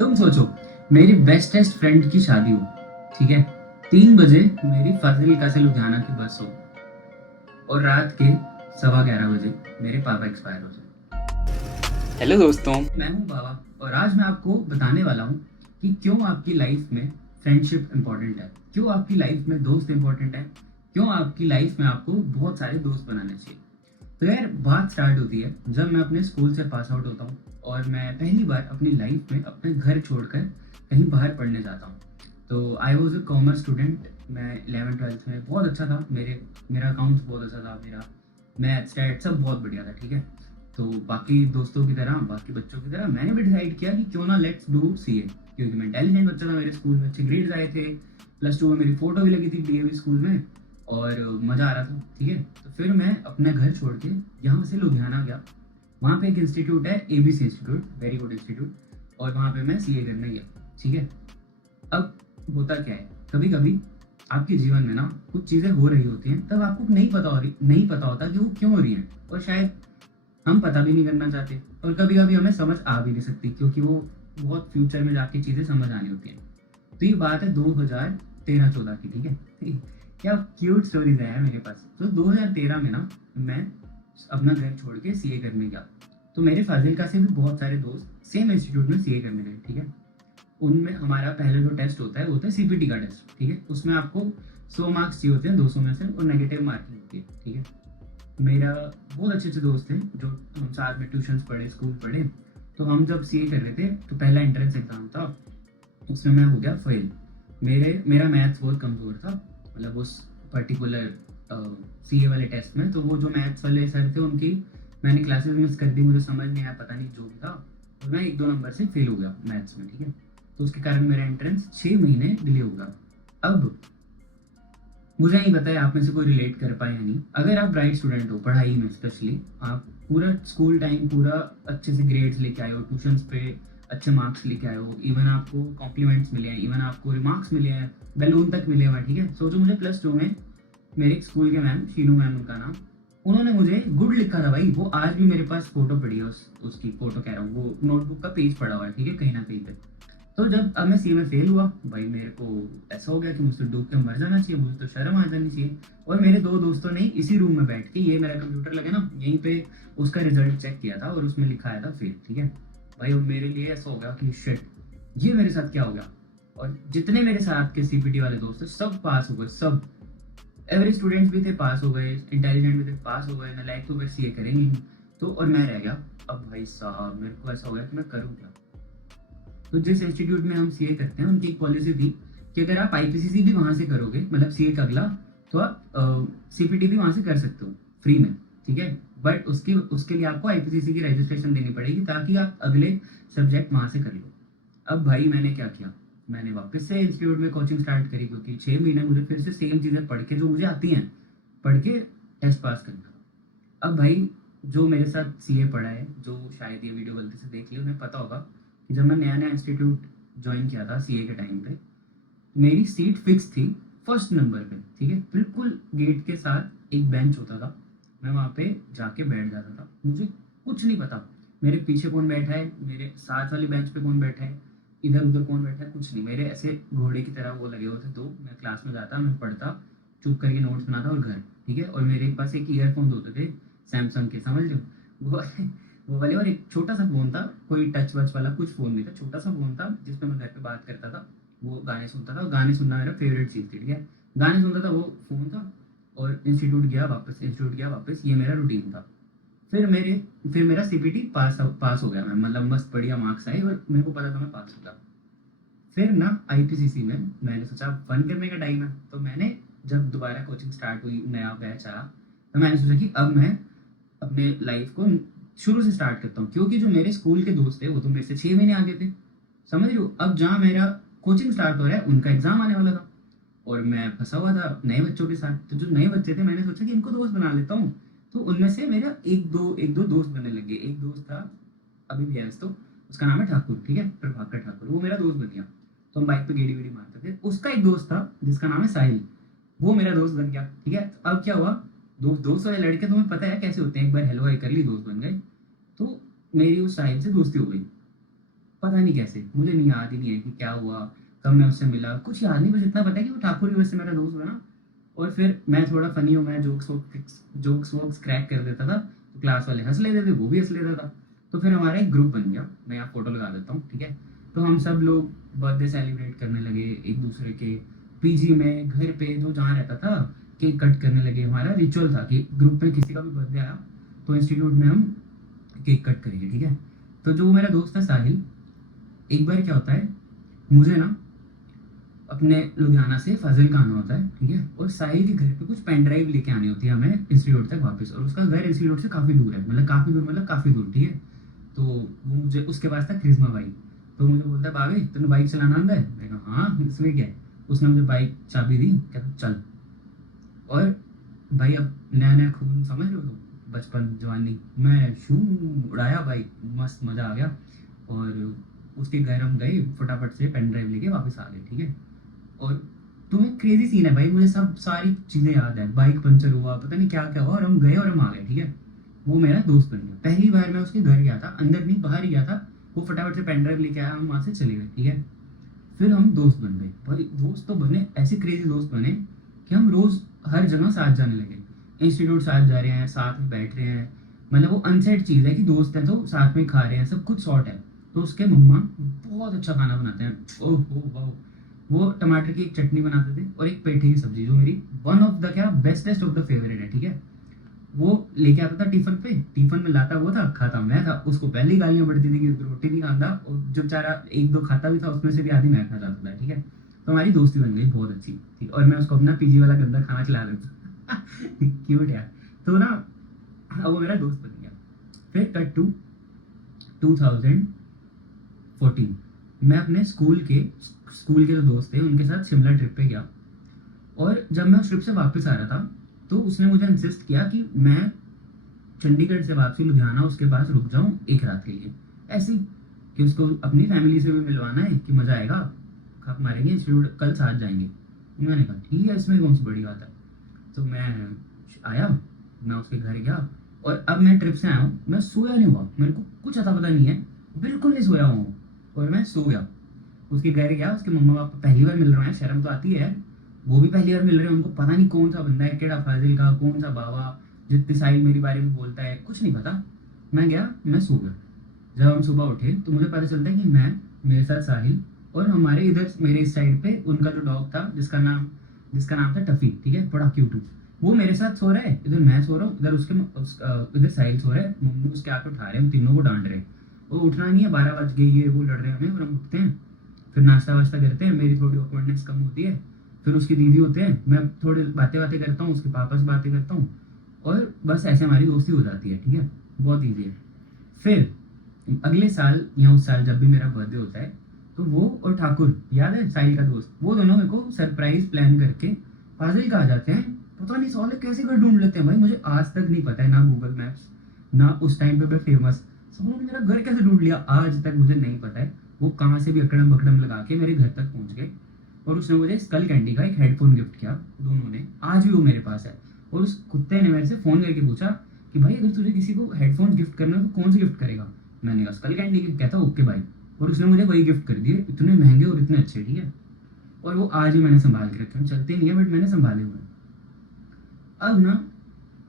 तुम सोचो, मेरी बेस्टेस्ट फ्रेंड की शादी हो, ठीक है, 3 बजे मेरी फाजिलका से लुधियाना की बस हो और रात के 11:15 बजे मेरे पापा एक्सपायर हो जाए। हेलो दोस्तों। मैं हूँ बाबा और आज मैं आपको बताने वाला हूँ कि क्यों आपकी लाइफ में फ्रेंडशिप इंपॉर्टेंट है, क्यों आपकी लाइफ में दोस्त इंपॉर्टेंट है, क्यों आपकी लाइफ में आपको बहुत सारे दोस्त बनाने चाहिए। तो यार बात स्टार्ट होती है जब मैं अपने स्कूल से पास आउट होता हूँ और मैं पहली बार अपनी लाइफ में अपने घर छोड़कर कहीं बाहर पढ़ने जाता हूँ। तो I was a commerce student. मैं 11th 12th में बहुत अच्छा था, मेरा अकाउंट्स बहुत अच्छा था, मेरा मैथ स्टैट सब बहुत बढ़िया था, ठीक है। तो बाकी दोस्तों की तरह, बाकी बच्चों की तरह मैंने भी डिसाइड किया कि क्यों ना लेट्स डू सीए, क्योंकि मैं इंटेलिजेंट बच्चा था, मेरे स्कूल में अच्छे ग्रेड्स आए थे, +2 में मेरी फोटो भी लगी थी डीएवी स्कूल में और मज़ा आ रहा था, ठीक है। तो फिर मैं अपना घर छोड़ के यहाँ से लुधियाना गया। वहाँ पे एक इंस्टीट्यूट है, ABC institute, very good institute, और वहाँ पे मैं सीए करने गया, ठीक है। अब होता क्या है, कभी कभी आपके जीवन में ना कुछ चीज़ें हो रही होती हैं, तब आपको नहीं पता होता कि वो क्यों हो रही हैं, और शायद हम पता भी नहीं करना चाहते, और कभी कभी हमें समझ आ भी नहीं सकती क्योंकि वो बहुत फ्यूचर में जाके चीज़ें समझ आनी होती हैं। तो ये बात है 2013-14 की, ठीक है। क्या क्यूट स्टोरीज है यार मेरे पास। तो 2013 में ना मैं अपना घर छोड़ के सीए करने गया। तो मेरे फाजिलका से भी बहुत सारे दोस्त सेम इंस्टीट्यूट में सीए करने गए, ठीक है। उनमें हमारा पहले जो टेस्ट होता है वो होता है सीपीटी का टेस्ट, ठीक है। उसमें आपको 100 मार्क्स चाहिए होते हैं 200 में से, और नेगेटिव मार्किंग होती है, ठीक है। मेरा बहुत अच्छे अच्छे दोस्त थे जो हम साथ में ट्यूशन पढ़े, स्कूल पढ़े। तो हम जब सीए कर रहे थे तो पहला एंट्रेंस एग्जाम था, उसमें मैं हो गया फेल। मेरा मैथ्स बहुत कमज़ोर था, मतलब उस पर्टिकुलर सीए वाले टेस्ट में। तो वो जो मैथ्स वाले सर थे उनकी मैंने क्लासेस मिस कर दी, मुझे समझ नहीं आया, पता नहीं जो भी था, और मैं 1-2 नंबर से फेल हो गया मैथ्स में, ठीक है। तो उसके कारण मेरा एंट्रेंस 6 महीने डिले हो गया। अब मुझे नहीं पता है आप में से कोई रिलेट कर पाए या नहीं। अगर आप ब्राइट स्टूडेंट हो पढ़ाई में, स्पेशली आप पूरा स्कूल टाइम पूरा अच्छे से ग्रेड्स लेके आए हो, ट्यूशंस पे अच्छे मार्क्स लेके आए हो, इवन आपको कॉम्प्लीमेंट्स मिले हैं, इवन आपको रिमार्क्स मिले हैं, बैलून तक मिले हुए हैं, ठीक है। सोचो मुझे +2 में मेरे स्कूल के मैम, शीनू मैम उनका नाम, उन्होंने मुझे गुड लिखा था भाई। वो आज भी मेरे पास फोटो पड़ी है, उसकी फोटो कह रहा हूँ, वो नोटबुक का पेज पड़ा हुआ है, ठीक है, कहीं ना कहीं पे। तो जब अब मैं सीए में फेल हुआ भाई, मेरे को ऐसा हो गया कि मुझसे डूब के मर जाना चाहिए, मुझे तो शर्म आ जानी चाहिए। और मेरे दो दोस्तों ने इसी रूम में बैठ के, ये मेरा कंप्यूटर लगे ना यहीं पे, उसका रिजल्ट चेक किया था और उसमें लिखा आया था फेल, ठीक है। भाई वो मेरे लिए ऐसा हो गया कि शिट, ये मेरे साथ क्या हो गया। और जितने मेरे साथ के सीपीटी वाले दोस्त थे सब पास हो गए, सब एवरेज स्टूडेंट्स भी थे पास हो गए, इंटेलिजेंट भी थे पास हो गए, नालायक तो फिर सीए करेंगे ही। तो और मैं रह गया। अब भाई साहब मेरे को ऐसा हो गया कि मैं करूँ क्या। तो जिस इंस्टीट्यूट में हम सीए करते हैं उनकी एक पॉलिसी थी कि अगर आप आईपीसीसी भी वहां से करोगे, मतलब सीए का अगला, तो आप सीपीटी भी वहां से कर सकते हो फ्री में, ठीक है। बट उसके लिए आपको आईपीसीसी की रजिस्ट्रेशन देनी पड़ेगी ताकि आप अगले सब्जेक्ट वहां से कर लो। अब भाई मैंने क्या किया, मैंने वापस से इंस्टीट्यूट में कोचिंग स्टार्ट करी, क्योंकि 6 महीने मुझे फिर से सेम चीज़ें पढ़ के जो मुझे आती हैं पढ़ के टेस्ट पास करना था। अब भाई जो मेरे साथ सीए पढ़ा है, जो शायद ये वीडियो गलती से देख ली, उन्हें पता होगा कि जब मैं नया नया इंस्टीट्यूट ज्वाइन किया था सीए के टाइम पे, मेरी सीट फिक्स थी फर्स्ट नंबर पे, ठीक है। बिल्कुल गेट के साथ एक बेंच होता था, मैं वहाँ पे जाके बैठ जाता था। मुझे कुछ नहीं पता मेरे पीछे कौन बैठा है, मेरे साथ वाली बेंच पे कौन बैठा है, इधर उधर कौन बैठा है, कुछ नहीं। मेरे ऐसे घोड़े की तरह वो लगे हुए थे दो, मैं क्लास में जाता, मैं पढ़ता, चुप करके नोट्स बनाता और घर, ठीक है। और मेरे पास एक ईयरफोन होते थे सैमसंग के, समझ लो वो वो वाले। और एक छोटा सा फोन था, कोई टच वच वाला कुछ फोन नहीं था, छोटा सा फोन था जिसपे मैं घर पे बात करता था, वो गाने सुनता था, और गाने सुनना मेरा फेवरेट चीज़ थी, ठीक है। गाने सुनता था, वो फ़ोन था, और इंस्टीट्यूट गया वापस, ये मेरा रूटीन था। फिर मेरे फिर मेरा सीपीटी पास हो गया मैं, मतलब मस्त बढ़िया मार्क्स आए और मेरे को पता था मैं पास होगा। फिर ना आईपीसीसी में मैंने सोचा फन करने का टाइम है, तो मैंने जब दोबारा कोचिंग स्टार्ट हुई, नया बैच आया, तो मैंने सोचा कि अब मैं अपने लाइफ को शुरू से स्टार्ट करता हूँ, क्योंकि जो मेरे स्कूल के दोस्त थे वो तो मेरे से 6 महीने आगे थे, समझ रहे हो। अब जहाँ मेरा कोचिंग स्टार्ट हो रहा है उनका एग्जाम आने वाला था, और मैं फंसा हुआ था नए बच्चों के साथ। तो जो नए बच्चे थे मैंने सोचा कि इनको दोस्त बना लेता हूँ। तो उनमें से मेरा एक दो दोस्त बनने लगे। एक दोस्त था, अभी भी है तो, उसका नाम है ठाकुर, ठीक है, प्रभाकर ठाकुर, वो मेरा दोस्त बन गया। तो हम बाइक पे गेड़ी वेड़ी मारते थे। उसका एक दोस्त था जिसका नाम है साहिल, वो मेरा दोस्त बन गया, ठीक है। तो अब क्या हुआ, दोस्त दोस्त वाले लड़के तुम्हें पता है कैसे होते हैं, एक बार हेलो हाय कर ली दोस्त बन गए। तो मेरी उस साहिल से दोस्ती हो गई। पता नहीं कैसे, मुझे नहीं याद ही नहीं है कि क्या हुआ, कब मैं उससे मिला, कुछ याद नहीं, बस इतना पता है कि वो ठाकुर की वजह से मेरा दोस्त बना। और फिर मैं थोड़ा फनी हूँ, मैं जोक्स वोक्स क्रैक कर देता था, तो क्लास वाले हंस लेते थे, वो भी हंस लेता था। तो फिर हमारा एक ग्रुप बन गया, मैं यहाँ फोटो लगा देता हूँ, ठीक है। तो हम सब लोग बर्थडे सेलिब्रेट करने लगे एक दूसरे के, पीजी में, घर पे जो जहाँ रहता था, केक कट करने लगे। हमारा रिचुअल था कि ग्रुप में किसी का भी बर्थडे आया तो इंस्टीट्यूट में हम केक कट करेंगे, ठीक है। तो जो मेरा दोस्त है साहिल, एक बार क्या होता है, मुझे ना अपने लुधियाना से फाजिल का आना होता है, ठीक है। और साहिल के घर पे कुछ पेन ड्राइव लेके आनी होती है हमें इंस्टीट्यूट तक वापस, और उसका घर इंस्टीट्यूट से काफ़ी दूर है, मतलब काफ़ी दूर, ठीक है। तो वो मुझे, उसके पास था क्रिज्मा बाइक। तो मुझे बोलता है, भाभी तुम्हें बाइक चलाना आंदा है? मैंने कहा हाँ, इसमें क्या है। उसने मुझे बाइक चाबी दी, कहता चल। और भाई अब नया नया खून, समझ रहे हो तुम, बचपन जवानी, मैं शू उड़ाया बाइक, मस्त मज़ा आ गया। और उसके घर हम गए, फटाफट से पेन ड्राइव लेके वापस आ गए, ठीक है। और तुम्हें क्रेजी सीन है भाई, मुझे सब सारी चीज़ें याद है, बाइक पंचर हुआ, पता नहीं क्या क्या हुआ, और हम गए और हम आ गए, ठीक है। वो मेरा दोस्त बन गया। पहली बार मैं उसके घर गया था, अंदर नहीं बाहर ही गया था, वो फटाफट से पेन ड्राइव लेके आया, हम वहाँ से चले गए, ठीक है। फिर हम दोस्त बन गए भाई, दोस्त तो बने, ऐसे क्रेजी दोस्त बने कि हम रोज हर जगह साथ जाने लगे। इंस्टीट्यूट साथ जा रहे हैं, साथ में बैठ रहे हैं, मतलब वो अनसेट चीज़ है कि दोस्त हैं तो साथ में खा रहे हैं, सब कुछ सॉर्ट है। तो उसके मम्मा बहुत अच्छा खाना बनाते हैं, ओह हो वाह। वो टमाटर की एक चटनी बनाते थे और एक पेठे की सब्जी, जो मेरी वन ऑफ द क्या बेस्टेस्ट ऑफ द फेवरेट है, ठीक है। वो लेके आता था टिफिन पे, टिफिन में लाता वो था, खाता मैं था। उसको पहले गालियां पड़ती थी कि रोटी नहीं खाता, और जो बेचारा एक दो खाता भी था उसमें से भी आधी मैं खा जाता था, ठीक है। तो हमारी दोस्ती बन गई बहुत अच्छी, ठीक। और मैं उसको अपना पीजी वाला गंदा खाना खिला देता क्यूट यार। तो ना, अब वो मेरा दोस्त बन गया। फिर कट टू 2014, मैं अपने स्कूल के जो दोस्त थे उनके साथ शिमला ट्रिप पे गया। और जब मैं उस ट्रिप से वापस आ रहा था, तो उसने मुझे इंसिस्ट किया कि मैं चंडीगढ़ से वापसी लुधियाना उसके पास रुक जाऊं एक रात के लिए, ऐसे ही कि उसको अपनी फैमिली से भी मिलवाना है, कि मजा आएगा, खप मारेंगे, इंस्टीट्यूट कल साथ जाएंगे। मैंने कहा ठीक है, इसमें कौन सी बड़ी बात है। तो मैं आया, मैं उसके घर गया। और अब मैं ट्रिप से आया हूँ, मैं सोया नहीं हुआ, मेरे को कुछ अता पता नहीं है, बिल्कुल नहीं सोया हूँ। और मैं सो गया, उसके घर गया, उसके मम्मा पापा पहली बार मिल रहे हैं, शर्म तो आती है यार, वो भी पहली बार मिल रहे हैं, उनको पता नहीं कौन सा बंदा है, केड़ा फाजिल का, कौन सा बाबा, जितने साहिल मेरे बारे में बोलता है, कुछ नहीं पता। मैं गया, मैं सो गया। जब हम सुबह उठे तो मुझे पता चलता है कि मैं, मेरे साथ साहिल, और हमारे इधर मेरे इस साइड पे उनका जो डॉग था, जिसका नाम था टफी, ठीक है, बड़ा क्यूट, वो मेरे साथ सो रहा है, इधर मैं सो रहा हूँ, इधर साहिल सो रहा है, मम्मी उसके आके उठा रहे हैं, हम तीनों को डांट रहे हैं। वो उठना नहीं है, 12 बज गए, ये वो लड़ रहे हैं हमें, और हम उठते हैं। फिर नाश्ता वाश्ता करते हैं, मेरी थोड़ी ऑकवर्डनेस कम होती है। फिर उसकी दीदी होते हैं, मैं थोड़ी बातें बातें करता हूँ, उसके पापा से बातें करता हूँ, और बस ऐसे हमारी दोस्ती हो जाती है, ठीक है। बहुत ईजी है। फिर अगले साल या उस साल जब भी मेरा बर्थडे होता है, तो वो और ठाकुर, याद है साहिल का दोस्त, वो दोनों मेरे को सरप्राइज प्लान करके फाजिल का आ जाते हैं। पता नहीं साले कैसे घर ढूंढ लेते हैं भाई, मुझे आज तक नहीं पता है, ना गूगल मैप्स, ना उस टाइम पे मैं फेमस, सब लोग मेरा घर कैसे ढूंढ लिया आज तक मुझे नहीं पता है। वो कहाँ से भी अकड़म बकड़म लगा के मेरे घर तक पहुंच गए। और उसने मुझे स्कल कैंडी का एक हेडफोन गिफ्ट किया, दोनों ने, आज भी वो मेरे पास है। और उस कुत्ते ने मेरे से फोन करके पूछा कि भाई अगर तुझे किसी को हेडफोन गिफ्ट करना है तो कौन से गिफ्ट करेगा। मैंने कहा स्कल कैंडी के, कहता ओके भाई। और उसने मुझे वही गिफ्ट कर दिए, इतने महंगे और इतने अच्छे, ठीक है। और वो आज भी मैंने संभाल के रखे हैं, चलते नहीं है बट मैंने संभाले हुए हैं। अब ना,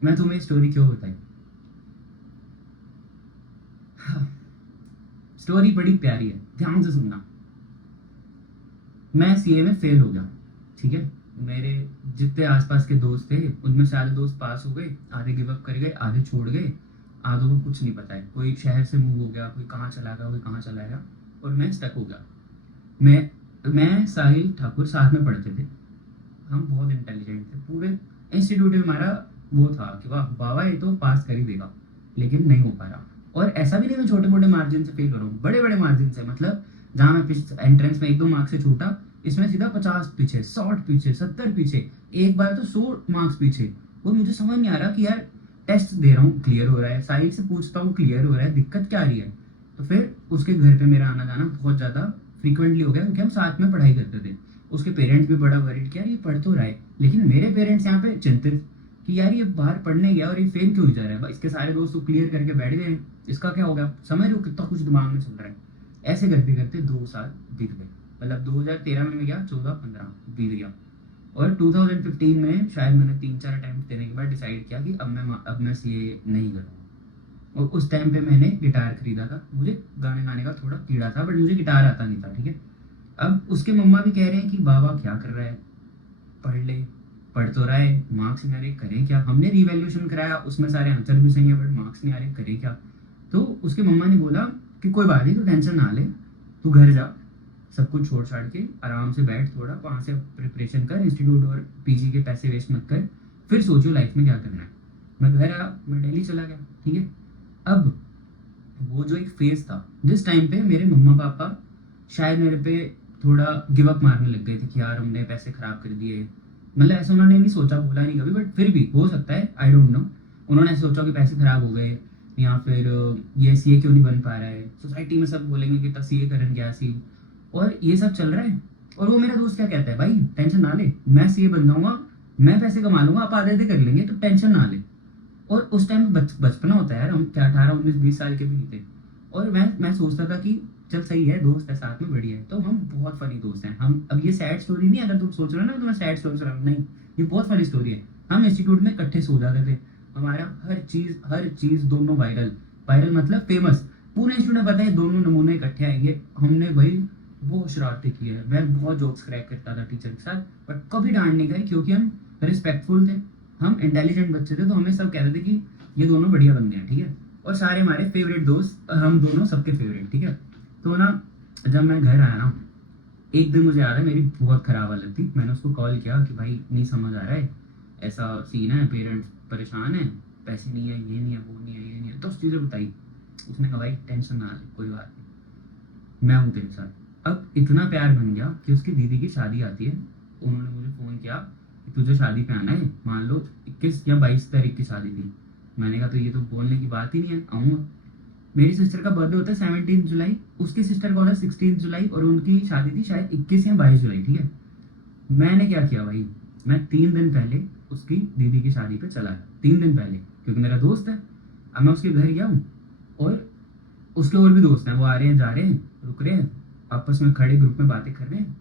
मैं तुम्हें स्टोरी क्यों बताई, स्टोरी बड़ी प्यारी है, ध्यान से सुनना। मैं सीए में फेल हो गया, ठीक है। मेरे जितने आसपास के दोस्त थे उनमें से आधे दोस्त पास हो गए, आधे गिव अप कर गए, आधे छोड़ गए, आधों को कुछ नहीं पता है, कोई शहर से मूव हो गया, कोई कहाँ चला गया, कोई कहाँ चला गया, और मैं स्टक हो गया। मैं साहिल ठाकुर साथ में पढ़ते थे, हम बहुत इंटेलिजेंट थे, पूरे इंस्टीट्यूट में हमारा वो था कि वाह बाबा ये तो पास कर ही देगा, लेकिन नहीं हो पा रहा। और ऐसा भी नहीं मैं छोटे मोटे मार्जिन से फेल हो रहा हूँ, बड़े बड़े मार्जिन से, मतलब जहाँ मैं एंट्रेंस में 1-2 मार्क्स से छूटा, इसमें सीधा 50 पीछे, 60 पीछे, 70 पीछे, एक बार तो 100 मार्क्स पीछे। और मुझे समझ नहीं आ रहा कि यार टेस्ट दे रहा हूँ क्लियर हो रहा है, साहिल से पूछता हूँ क्लियर हो रहा है, दिक्कत क्या आ रही है। तो फिर उसके घर पे मेरा आना जाना बहुत ज़्यादा फ्रीक्वेंटली हो गया, क्योंकि हम साथ में पढ़ाई करते थे। उसके पेरेंट्स भी बड़ा वरीड कि यार ये पढ़ तो रहा है, लेकिन मेरे पेरेंट्स यहाँ पे चिंतित कि यार ये बाहर पढ़ने गया और ये फेल क्यों हो जा रहा है, इसके सारे दोस्त तो क्लियर करके बैठ गए, इसका क्या हो गया, समझ रहे हो कितना कुछ दिमाग में चल रहा है। ऐसे करते करते 2 साल बीत गए। मतलब 2013 में मैं गया, 14-15 बीत गया, और 2015 में शायद मैंने 3-4 अटेम्प्ट देने के बाद डिसाइड किया कि अब मैं सीए नहीं करूँगा। और उस टाइम पे मैंने गिटार खरीदा था। मुझे गाने गाने का थोड़ा कीड़ा था, बट मुझे गिटार आता नहीं था, ठीक है। अब उसके मम्मा भी कह रहे हैं कि बाबा क्या कर रहा है, पढ़ ले। पढ़ तो रहा है, मार्क्स नहीं आ रहे, करें क्या। हमने रिवैल्यूएशन कराया, उसमें सारे आंसर भी सही है, बट मार्क्स नहीं आ रहे, करें क्या। तो उसके मम्मा ने बोला कि कोई बात नहीं, तू टेंशन ना ले, तू घर जा, सब कुछ छोड़ छाड़ के आराम से बैठ, थोड़ा वहाँ से प्रिपरेशन कर, इंस्टीट्यूट और पीजी के पैसे वेस्ट मत कर, फिर सोचो लाइफ में क्या करना है। मैं घर आया, मैं दिल्ली चला गया, ठीक है। अब वो जो एक फेज था जिस टाइम पे मेरे मम्मा पापा शायद मेरे पे थोड़ा गिव अप मारने लग गए थे कि यार हमने पैसे खराब कर दिए। मतलब ऐसा उन्होंने नहीं सोचा, बोला नहीं कभी, बट फिर भी हो सकता है, आई डोंट नो, उन्होंने ऐसे सोचा कि पैसे खराब हो गए, या फिर ये सीए क्यों नहीं बन पा रहा है, सोसाइटी में सब बोलेंगे कि सीए करन गया सी, और ये सब चल रहा है। और वो मेरा दोस्त क्या कहता है, भाई टेंशन ना ले, मैं सीए बन जाऊंगा, मैं पैसे कमा लूंगा, आप आधे आधे कर लेंगे, तो टेंशन ना ले। और उस टाइम बचपना होता है यार, हम क्या 18-19-20 साल के भी नहीं थे। और मैं सोचता था कि चल सही है, दोस्त है साथ में, बढ़िया है। तो हम बहुत फनी दोस्त हैं हम। अब ये सैड स्टोरी नहीं है, अगर तुम सोच रहे हो ना तो मैं सैड स्टोरी सुना रहा हूं, नहीं, ये बहुत फनी स्टोरी है। हम इंस्टीट्यूट में इकट्ठे सो जाते थे, हमारा हर चीज दोनों वायरल, वायरल मतलब फेमस, पूरे इंस्टीट्यूट में पता है दोनों नमूने इकट्ठे आएंगे। हमने भाई बहुत शरारतें की है, मैं बहुत जोक्स क्रैक करता था टीचर के साथ, बट कभी डांट नहीं गई, क्योंकि हम रिस्पेक्टफुल थे, हम इंटेलिजेंट बच्चे थे। तो हमें सब कहते थे कि ये दोनों बढ़िया बंदे हैं, ठीक है। और सारे हमारे फेवरेट दोस्त, हम दोनों सबके फेवरेट, ठीक है। तो ना जब मैं घर आया ना, एक दिन मुझे याद है मेरी बहुत खराब हालत थी, मैंने उसको कॉल किया कि भाई नहीं समझ आ रहा है, ऐसा सीन है, पेरेंट्स परेशान है, पैसे नहीं है, ये नहीं है, वो नहीं है, ये नहीं है, तो उस चीज़ें बताई। उसने कहा भाई टेंशन ना ले, कोई बात नहीं, मैं हूँ तेरे साथ। अब इतना प्यार बन गया कि उसकी दीदी की शादी आती है, उन्होंने मुझे फ़ोन किया कि तुझे शादी पे आना है, मान लो 21 या 22 तारीख की शादी थी। मैंने कहा तो ये तो बोलने की बात ही नहीं है, आऊँगा। मेरी सिस्टर का बर्थडे होता है 17 जुलाई, उसकी सिस्टर का होता है 16 जुलाई, और उनकी शादी थी शायद 21 या 22 जुलाई, ठीक है। मैंने क्या किया भाई, मैं 3 दिन पहले उसकी दीदी की शादी पे चला गया, 3 दिन पहले, क्योंकि मेरा दोस्त है। अब मैं उसके घर गया हूँ, और उसके और भी दोस्त हैं, वो आ रहे हैं, जा रहे हैं, रुक रहे हैं, आपस में खड़े ग्रुप में बातें कर रहे हैं।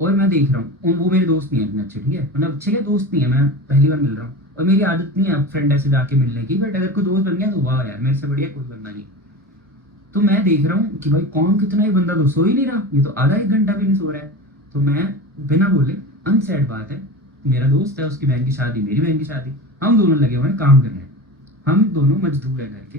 और मैं देख रहा हूँ वो मेरे दोस्त नहीं है इतने अच्छे, ठीक है, मतलब अच्छे क्या दोस्त नहीं है, मैं पहली बार मिल रहा हूँ, और मेरी आदत नहीं है फ्रेंड ऐसे जाके मिलने की, बट अगर कोई दोस्त बन गया तो वाह यार, मेरे से बढ़िया कोई बंदा नहीं। तो मैं देख रहा हूँ कि भाई कौन कितना ही बंदा तो सो ही नहीं रहा, ये तो आधा 1 घंटा भी नहीं सो रहा है। तो मैं बिना बोले, अनसैड बात है, मेरा दोस्त है, उसकी बहन की शादी, मेरी बहन की शादी, हम दोनों लगे हुए हैं काम करने, हम दोनों मजदूर हैं घर के,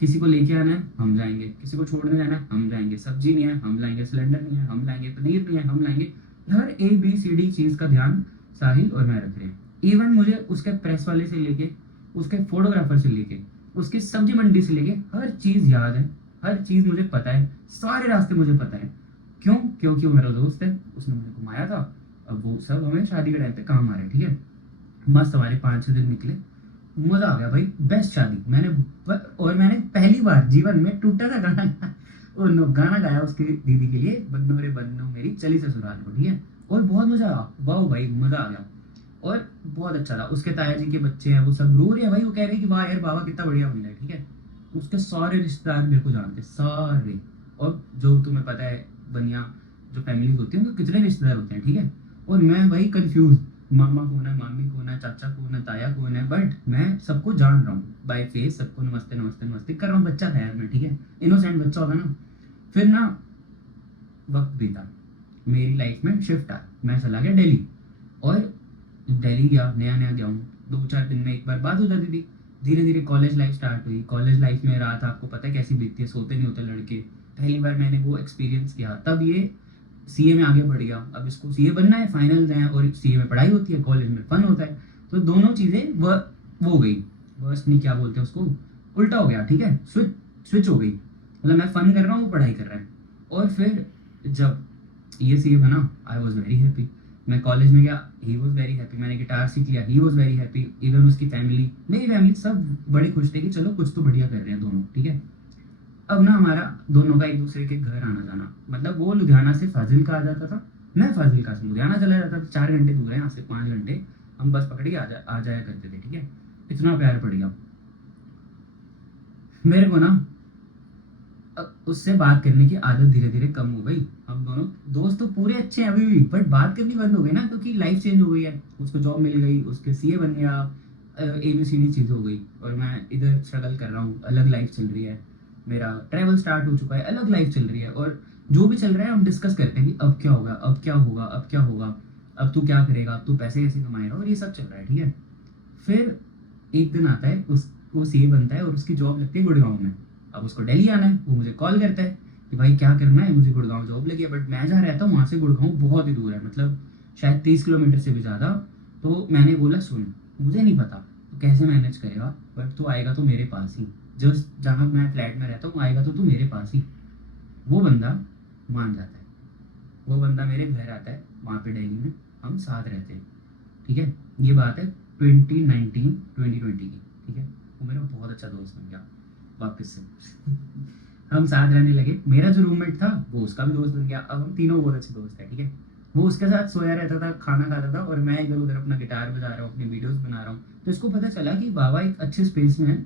किसी को लेके आना है हम जाएंगे, किसी को छोड़ने जाना है हम जाएंगे, सब्जी नहीं है हम लाएंगे, सिलेंडर नहीं है हम लाएंगे, पनीर नहीं है हम लाएंगे, हर ABCD चीज का ध्यान साहिल और मैं रख रहे हैं। इवन मुझे उसके प्रेस वाले से लेके, उसके फोटोग्राफर से लेके, उसकी सब्जी मंडी से लेके हर चीज याद है, हर चीज मुझे पता है, सारे रास्ते मुझे पता है। क्यों? क्योंकि वो मेरा दोस्त है, उसने मुझे घुमाया था। अब वो सब हमें शादी के टाइम पे काम आ रहे हैं, ठीक है। मस्त हमारे 5-6 दिन निकले, मजा आ गया भाई, बेस्ट शादी। मैंने पहली बार जीवन में टूटा था गाना गाना गाया उसकी दीदी के लिए, बन्नो रे बन्नो मेरी चली ससुराल को, ठीक है। और बहुत मजा आया, वाह भाई मजा आ गया, और बहुत अच्छा था। उसके ताया जी के बच्चे हैं, वो सब रो रहे हैं भाई, वो कह रहे हैं कि वाह यार बाबा कितना बढ़िया मिला है, ठीक है। उसके सारे रिश्तेदार मेरे को जानते, सारे। और जो तुम्हें पता है बनिया जो फैमिलीज होती है उनके कितने रिश्तेदार होते हैं, ठीक है। और मैं भाई कंफ्यूज, मामा कौन है, मामी कौन है, चाचा कौन है, ताया कौन है, बट मैं सबको जान रहा हूँ बाय फेस, सबको नमस्ते नमस्ते नमस्ते कर रहा हूँ। बच्चा था यार मैं, ठीक है, इनोसेंट बच्चा होता ना। फिर ना वक्त बीता, मेरी लाइफ में शिफ्ट आया, मैं चला गया दिल्ली। और दिल्ली गया, नया नया गया हूँ, 2-4 दिन में एक बार बात हो जाती थी। धीरे धीरे कॉलेज लाइफ स्टार्ट हुई। कॉलेज लाइफ में रात आपको पता है कैसी बीतती है, सोते नहीं होते लड़के। पहली बार मैंने वो एक्सपीरियंस किया, तब ये सीए में आगे बढ़ गया। अब इसको सीए बनना है, फाइनल है, और सीए में पढ़ाई होती है, कॉलेज में फन होता है। तो दोनों चीज़ें वो हो गई, बस नहीं क्या बोलते हैं उसको, उल्टा हो गया, ठीक है, स्विच हो गई। मतलब मैं फन कर रहा हूँ, वो पढ़ाई कर रहा है। और फिर जब ये सीए बना, आई वॉज वेरी हैप्पी। मैं कॉलेज में गया, ही वॉज वेरी हैप्पी। मैंने गिटार सीख लिया, he was very happy. Even उसकी फैमिली, मेरी फैमिली, सब बड़े खुश थे कि चलो कुछ तो बढ़िया कर रहे हैं दोनों, ठीक है। अब ना हमारा दोनों का एक दूसरे के घर आना जाना, मतलब वो लुधियाना से फाजिल्का आ जाता था, मैं फाजिल्का से लुधियाना चला जाता था। 4 घंटे दूर है यहाँ से, 5 घंटे हम बस पकड़ के आ जाया करते थे, ठीक है। इतना प्यार पड़ गया मेरे को ना। अब उससे बात करने की आदत धीरे धीरे कम हो गई। हम दोनों दोस्त तो पूरे अच्छे हैं अभी भी, बट बात करनी बंद हो गई ना, क्योंकि लाइफ चेंज हो गई है। उसको जॉब मिल गई, उसके सीए बन गया, एबीसीडी चीज़ हो गई, और मैं इधर स्ट्रगल कर रहा हूँ। अलग लाइफ चल रही है, मेरा ट्रैवल स्टार्ट हो चुका है, अलग लाइफ चल रही है। और जो भी चल रहा है हम डिस्कस करते हैं कि अब क्या होगा, अब क्या होगा, अब क्या होगा, अब तू क्या करेगा, अब तू पैसे कैसे कमाएगा, और ये सब चल रहा है, ठीक है। फिर एक दिन आता है, उस वो सीए बनता है और उसकी जॉब लगती है गुड़गांव में। अब उसको दिल्ली आना है, वो मुझे कॉल करता है कि भाई क्या करना है, मुझे गुड़गांव जॉब लगी है, बट मैं जहाँ रहता हूँ वहाँ से गुड़गांव बहुत ही दूर है, मतलब शायद 30 किलोमीटर से भी ज़्यादा। तो मैंने बोला सुन, मुझे नहीं पता तो कैसे मैनेज करेगा, बट तू आएगा तो मेरे पास ही, जस्ट जहाँ मैं फ्लैट में रहता हूँ आएगा तो तू मेरे पास ही। वो बंदा मान जाता है, वो बंदा मेरे घर आता है वहाँ पे दिल्ली में, हम साथ रहते हैं, ठीक है। ये बात है 2019-2020 की, ठीक है। वो मेरा बहुत अच्छा दोस्त बन गया वापस से। हम साथ रहने लगे, मेरा जो रूममेट था वो उसका भी दोस्त बन गया। अब हम तीनों बहुत अच्छे दोस्त हैं, ठीक है। वो उसके साथ सोया रहता था, खाना खाता था, और मैं इधर उधर अपना गिटार बजा रहा हूँ, अपनी वीडियोस बना रहा हूँ। तो इसको पता चला कि बाबा एक अच्छे स्पेस में है,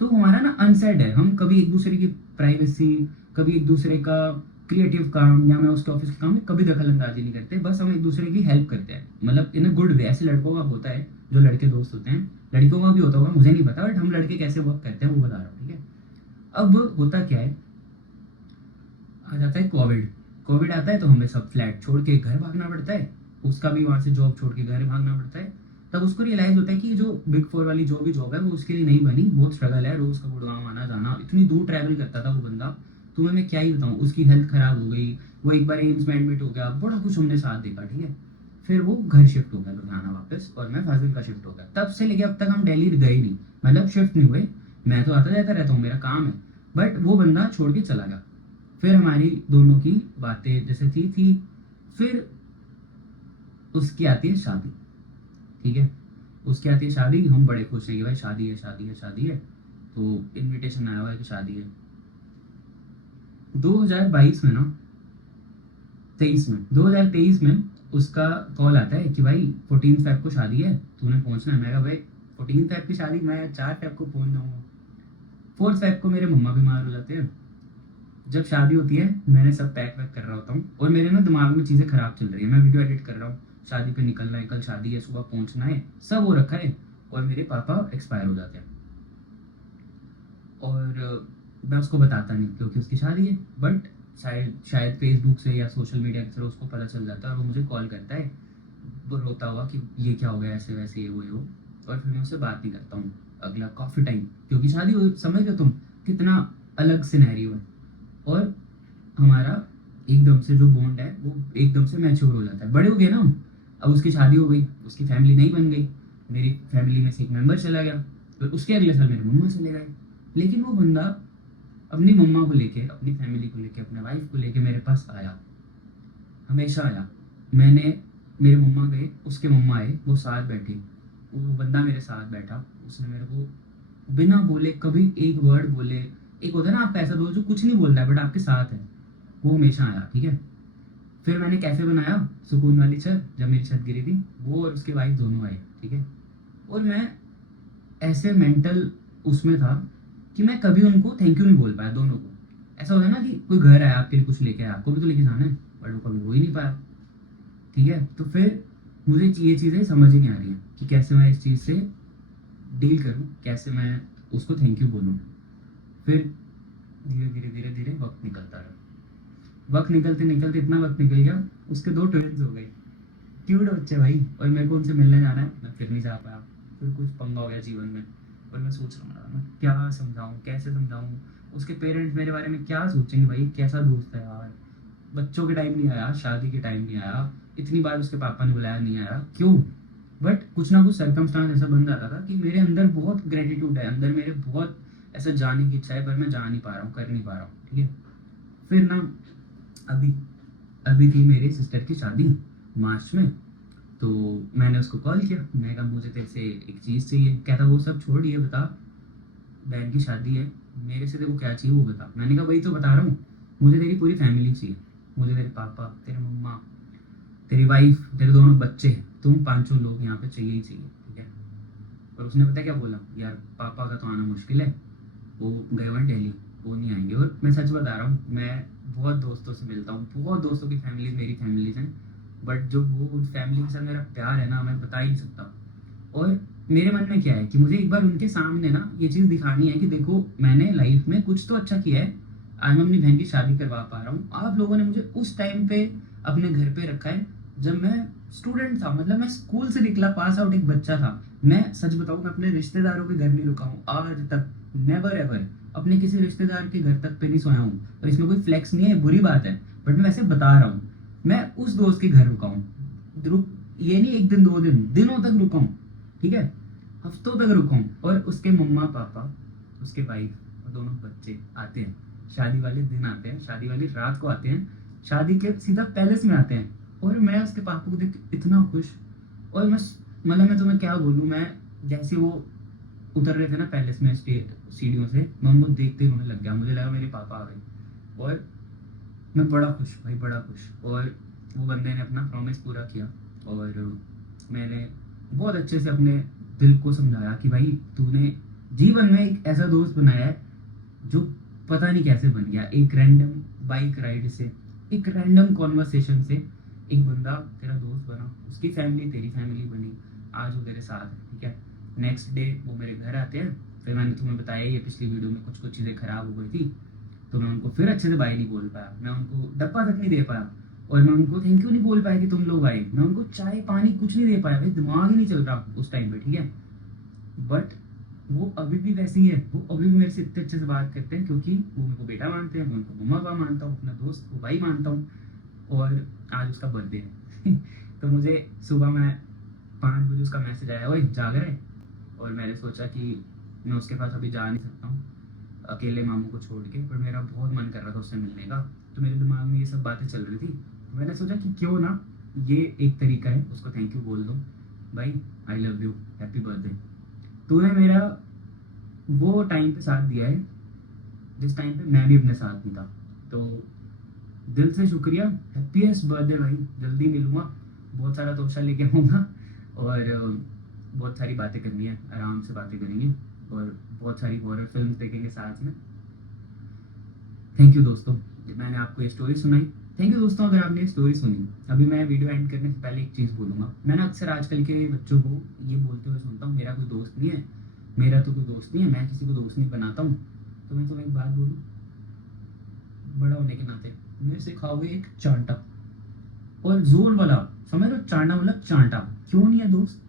तो हमारा ना अनसेड है, हम कभी एक दूसरे की प्राइवेसी, कभी एक दूसरे का क्रिएटिव काम, या मैं उसके ऑफिस के काम में कभी दखल अंदाजी नहीं करते, बस हम एक दूसरे की हेल्प करते हैं, मतलब इन अ गुड वे। ऐसे लड़कों का होता है, जो लड़के दोस्त होते हैं, लड़कियों का भी होता होगा, मुझे नहीं पता, बट हम लड़के कैसे वर्क करते हैं वो बता रहा हूँ, ठीक है। अब होता क्या है, आ जाता है कोविड। कोविड आता है तो हमें सब फ्लैट छोड़ के घर भागना पड़ता है, उसका भी वहाँ से जॉब छोड़ के घर भागना पड़ता है। तब उसको रियलाइज होता है कि जो बिग फोर वाली जो भी जॉब है वो उसके लिए नहीं बनी, बहुत स्ट्रगल है, रोज का गुड़गांव आना जाना, इतनी दूर ट्रैवल करता था वो बंदा, तुम्हें मैं क्या ही बताऊँ। उसकी हेल्थ खराब हो गई, वो एक बार एम्स में एडमिट हो गया, बड़ा कुछ हमने साथ देखा, ठीक है। फिर वो घर शिफ्ट हो गया लुधियाना वापस, और मैं फाजिल का शिफ्ट हो गया। तब से लेके अब तक हम दिल्ली गए नहीं, मतलब शिफ्ट नहीं हुए। मैं तो आता जाता रहता हूँ, मेरा काम है, बट वो बंदा छोड़ के चला गया। फिर हमारी दोनों की बातें जैसे थी। फिर उसकी आती है शादी, ठीक है। उसकी आती है शादी, हम बड़े खुश हैं कि भाई शादी है, शादी है, शादी है। तो इनविटेशन आया हुआ है कि शादी है। 2022 में ना, 2023 में उसका कॉल आता है कि भाई 14 फेब को शादी है, तूने पहुंचना है। मैं कहा भाई 14 फेब की शादी, मैं 4 फेब को पहुंच जाऊंगा। 4 फेब को मेरे मम्मा बीमार हो जाते हैं। जब शादी होती है मैंने सब पैक वैक कर रहा होता हूँ, और मेरे ना दिमाग में चीज़ें खराब चल रही है, मैं वीडियो एडिट कर रहा हूँ, शादी पे निकलना है, कल शादी है, सुबह पहुंचना है, सब वो रखा है। और मेरे पापा एक्सपायर हो जाते हैं, और मैं उसको बताता नहीं क्योंकि उसकी शादी है, बट शायद शायद फेसबुक से या सोशल मीडिया के थ्रू उसको पता चल जाता है, और वो मुझे कॉल करता है, वो रोता हुआ कि ये क्या हो गया, ऐसे वैसे, ये वो ये वो। और फिर मैं उससे बात नहीं करता हूँ अगला काफ़ी टाइम, क्योंकि शादी हो, समझ लो तुम कितना अलग सिनेरियो है। और हमारा एकदम से जो बॉन्ड है वो एकदम से मैच्योर हो जाता है, बड़े हो गए ना हम। अब उसकी शादी हो गई, उसकी फैमिली नहीं बन गई, मेरी फैमिली में से एक मेंबर चला गया, फिर उसके अगले साल मेरे मम्मा चले गए। लेकिन वो बंदा अपनी मम्मा को लेके, अपनी फैमिली को लेके, अपने वाइफ को लेके मेरे पास आया, हमेशा आया। मैंने, मेरे मम्मा गए, उसके मम्मा आए, वो साथ बैठे, वो बंदा मेरे साथ बैठा, उसने मेरे को बिना बोले कभी एक वर्ड बोले, एक होता है ना आपका ऐसा दोस्त जो कुछ नहीं बोलता है बट आपके साथ है, वो हमेशा आया, ठीक है। फिर मैंने कैफे बनाया, सुकून वाली छत, जब मेरी छत गिरी थी, वो और उसकी वाइफ दोनों आए, ठीक है। और मैं ऐसे मेंटल उसमें था कि मैं कभी उनको थैंक यू नहीं बोल पाया, दोनों को। ऐसा होता है ना कि कोई घर आया आपके लिए कुछ लेके आया, आपको भी तो लेके जाना है, बट वो कभी हो ही नहीं पाया, ठीक है। तो फिर मुझे ये चीज़ें समझ ही नहीं आ रही हैं कि कैसे मैं इस चीज़ से डील करूँ, कैसे मैं उसको थैंक यू बोलूँ। फिर धीरे धीरे धीरे धीरे वक्त निकलता रहा, वक्त निकलते निकलते इतना वक्त निकल गया, उसके 2 ट्विंस हो गए, क्यूट बच्चे भाई, और मेरे को उनसे मिलने जाना है, मैं फिर नहीं जा पाया। फिर कुछ पंगा हो गया जीवन में, और मैं सोच रहा हूँ मैं क्या समझाऊँ, कैसे समझाऊँ। उसके पेरेंट्स मेरे बारे में क्या सोचेंगे, भाई कैसा दोस्त है यार, बच्चों के टाइम नहीं आया, शादी के टाइम नहीं आया, इतनी बार उसके पापा ने बुलाया नहीं आया, क्यों। बट कुछ ना कुछ सर्कमस्टांस ऐसा बन जाता था कि मेरे अंदर बहुत ग्रेटिट्यूड है, अंदर मेरे बहुत ऐसा जाने की इच्छा है, पर मैं जा नहीं पा रहा हूँ, कर नहीं पा रहा हूँ, ठीक है। फिर ना अभी अभी थी मेरी सिस्टर की शादी मार्च में, तो मैंने उसको कॉल किया, मैं कहा मुझे तेरे से एक चीज़ चाहिए। कहता वो सब छोड़, ये बता, बहन की शादी है, मेरे से तेरे को क्या चाहिए वो बता। मैंने कहा वही तो बता रहा हूँ, मुझे तेरी पूरी फैमिली चाहिए, मुझे तेरे पापा, तेरे मम्मा, तेरी वाइफ, तेरे दोनों बच्चे, तुम 5 लोग यहाँ पे चाहिए ही चाहिए, ठीक है। और उसने पता क्या बोला, यार पापा का तो आना मुश्किल है, वो गए हुए हैं दिल्ली, वो नहीं आएंगे। और मैं सच बता रहा हूँ, मैं बहुत दोस्तों से मिलता हूँ, बहुत दोस्तों की फैमिलीज मेरी फैमिलीज हैं, बट जो वो उस फैमिली के साथ मेरा प्यार है ना, मैं बता ही नहीं सकता। और मेरे मन में क्या है कि मुझे एक बार उनके सामने ना ये चीज़ दिखानी है कि देखो मैंने लाइफ में कुछ तो अच्छा किया है, आज मैं अपनी बहन की शादी करवा पा रहा हूँ। आप लोगों ने मुझे उस टाइम पे अपने घर पे रखा है जब मैं स्टूडेंट था, मतलब मैं स्कूल से निकला, पास आउट एक बच्चा था। मैं सच बताऊं, मैं अपने रिश्तेदारों के घर नहीं रुका हूँ आज तक, नेवर एवर अपने किसी रिश्तेदार के घर तक पे नहीं सोया हूँ। और इसमें कोई फ्लेक्स नहीं है, बुरी बात है, बट मैं वैसे बता रहा हूँ। मैं उस दोस्त के घर रुका हूँ, ये नहीं एक दिन दो दिन, दिनों तक रुका हूँ, ठीक है, हफ्तों तक रुका हूँ। और उसके मम्मा पापा, उसके वाइफ और दोनों बच्चे आते हैं, शादी वाले दिन आते हैं, शादी वाली रात को आते हैं, शादी के सीधा पैलेस में आते हैं। और मैं उसके पापा को देख के इतना खुश, और मैं मतलब मैं तुम्हें क्या बोलूँ, मैं जैसे वो उतर रहे थे ना पैलेस में सीढ़ियों से, मैं उनको देखते ही रोने लग गया। मुझे लगा मेरे पापा आ गए, और मैं बड़ा खुश भाई, बड़ा खुश। और वो बंदे ने अपना प्रॉमिस पूरा किया, और मैंने बहुत अच्छे से अपने दिल को समझाया कि भाई तूने जीवन में एक ऐसा दोस्त बनाया है जो पता नहीं कैसे बन गया। एक रैंडम बाइक राइड से, एक रैंडम कॉन्वर्सेशन से एक बंदा तेरा दोस्त बना, उसकी फैमिली तेरी फैमिली बनी, आज वो तेरे साथ है, ठीक है। नेक्स्ट डे वो मेरे घर आते हैं, फिर मैंने तुम्हें बताया ये पिछली वीडियो में कुछ कुछ चीज़ें खराब हो गई थी, तो मैं उनको फिर अच्छे से बाय नहीं बोल पाया, मैं उनको डब्बा तक नहीं दे पाया, और मैं उनको थैंक यू नहीं बोल पाया कि तुम लोग आए, मैं उनको चाय पानी कुछ नहीं दे पाया भाई, दिमाग ही नहीं चल रहा उस टाइम पे, ठीक है। बट वो अभी भी वैसे ही है, वो अभी भी मेरे से इतने अच्छे से बात करते हैं, क्योंकि वो मेरे को बेटा मानते हैं, मैं उनको मम्मा पापा मानता हूँ, अपना दोस्त को भाई मानता हूँ। और आज उसका बर्थडे है तो मुझे सुबह में 5 बजे उसका मैसेज आया, ओए जाग रहे। और मैंने सोचा कि मैं उसके पास अभी जा नहीं सकता हूँ अकेले मामू को छोड़ के, पर मेरा बहुत मन कर रहा था उससे मिलने का, तो मेरे दिमाग में ये सब बातें चल रही थी। तो मैंने सोचा कि क्यों ना ये एक तरीका है, उसको थैंक यू बोल दो, भाई I love you, happy birthday, तूने मेरा वो टाइम पे साथ दिया है जिस टाइम पे मैं भी अपने साथ नहीं था। तो दिल से शुक्रिया, हैप्पीएस्ट बर्थडे भाई, जल्दी मिलूंगा, बहुत सारा तोहफा लेके आऊँगा, और बहुत सारी बातें करनी है, आराम से बातें करेंगे, और बहुत सारी हॉरर फिल्म देखेंगे साथ में। थैंक यू दोस्तों, मैंने आपको ये स्टोरी सुनाई। थैंक यू दोस्तों, अगर आपने ये स्टोरी सुनी। अभी मैं वीडियो एंड करने से पहले एक चीज़ बोलूँगा, मैं ना अक्सर आजकल के बच्चों को ये बोलते हुए सुनता हूँ, मेरा कोई दोस्त नहीं है, मेरा तो कोई दोस्त नहीं है, मैं किसी को दोस्त नहीं बनाता हूँ। तो मैं तुम्हें एक बात बोलूँ, बड़ा होने के नाते मेरे से खाओगे एक चांटा, और जोर वाला, समझ लो, चांटा मतलब चांटा। क्यों नहीं है दोस्त?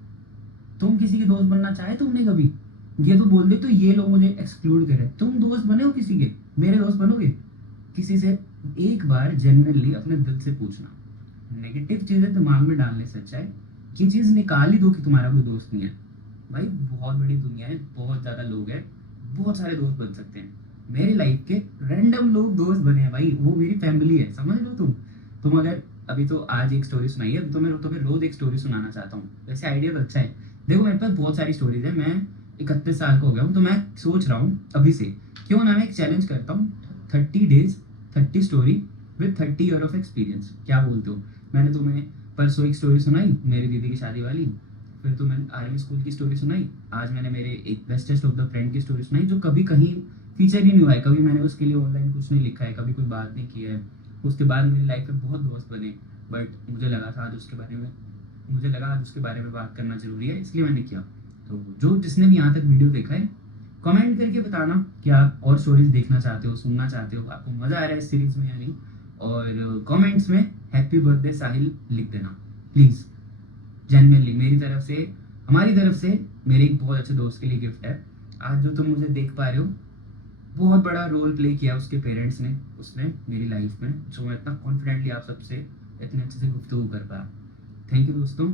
तुम किसी के दोस्त बनना चाहे तुमने कभी? ये तो बोल दे तो ये लोग मुझे एक्सक्लूड करे, तुम दोस्त बने हो किसी के? मेरे दोस्त बनोगे? किसी से एक बार जेन्युइनली अपने दिल से पूछना, नेगेटिव चीजें दिमाग में डालने से अच्छा है ये चीज निकाल ही दो कि तुम्हारा कोई दोस्त नहीं है। भाई बहुत बड़ी दुनिया है, बहुत ज्यादा लोग हैं, बहुत सारे दोस्त बन सकते हैं। मेरी लाइफ के रैंडम लोग दोस्त बने हैं भाई, वो मेरी फैमिली है, समझ लो तुम अगर अभी तो आज एक स्टोरी सुनाई है, तो मैं तुम्हें रोज एक स्टोरी सुनाना चाहता हूँ। वैसे आइडिया तो अच्छा है, देखो मेरे पास बहुत सारी स्टोरीज है, मैं 31 साल का हो गया हूँ, तो मैं सोच रहा हूँ अभी से क्यों ना मैं एक चैलेंज करता हूँ, 30 days 30 story with 30 year of experience. क्या बोलते हो? मैंने तुम्हें परसों एक स्टोरी सुनाई मेरी दीदी की शादी वाली, फिर तो मैंने आर्मी स्कूल की स्टोरी सुनाई, आज मैंने मेरे एक बेस्टेस्ट ऑफ द फ्रेंड की स्टोरी सुनाई, जो कभी कहीं फीचर ही नहीं हुआ है, कभी मैंने उसके लिए ऑनलाइन कुछ नहीं लिखा है, कभी कोई बात नहीं की है। उसके बाद मेरी लाइफ में बहुत दोस्त बने, बट मुझे लगा आज उसके बारे में बात करना जरूरी है, इसलिए मैंने किया। तो जो जिसने भी यहाँ तक वीडियो देखा है, कमेंट करके बताना कि आप और स्टोरीज देखना चाहते हो, सुनना चाहते हो, आपको मजा आ रहा है इस सीरीज में या नहीं। और कमेंट्स में हैप्पी बर्थडे साहिल लिख देना प्लीज, जेन्युइनली मेरी तरफ से, हमारी तरफ से, मेरे एक बहुत अच्छे दोस्त के लिए गिफ्ट है। आज जो तुम मुझे देख पा रहे हो, बहुत बड़ा रोल प्ले किया उसके पेरेंट्स ने, उसने मेरी लाइफ में, जो मैं इतना कॉन्फिडेंटली आप सबसे इतने अच्छे से गुफ्तगू कर पाया। थैंक यू दोस्तों,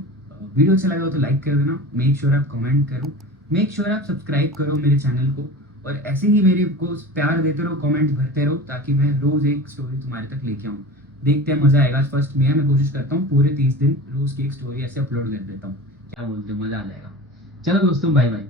वीडियो अच्छा लगा हो तो लाइक कर देना, मेक श्योर आप कमेंट करो, मेक श्योर आप सब्सक्राइब करो मेरे चैनल को, और ऐसे ही मेरे को प्यार देते रहो, कमेंट्स भरते रहो, ताकि मैं रोज एक स्टोरी तुम्हारे तक लेके आऊँ। देखते हैं, मजा आएगा। फर्स्ट में मैं कोशिश करता हूँ पूरे 30 दिन रोज की एक स्टोरी ऐसे अपलोड कर देता हूँ, क्या बोलते हो? मजा आ जाएगा। चलो दोस्तों, बाय बाय।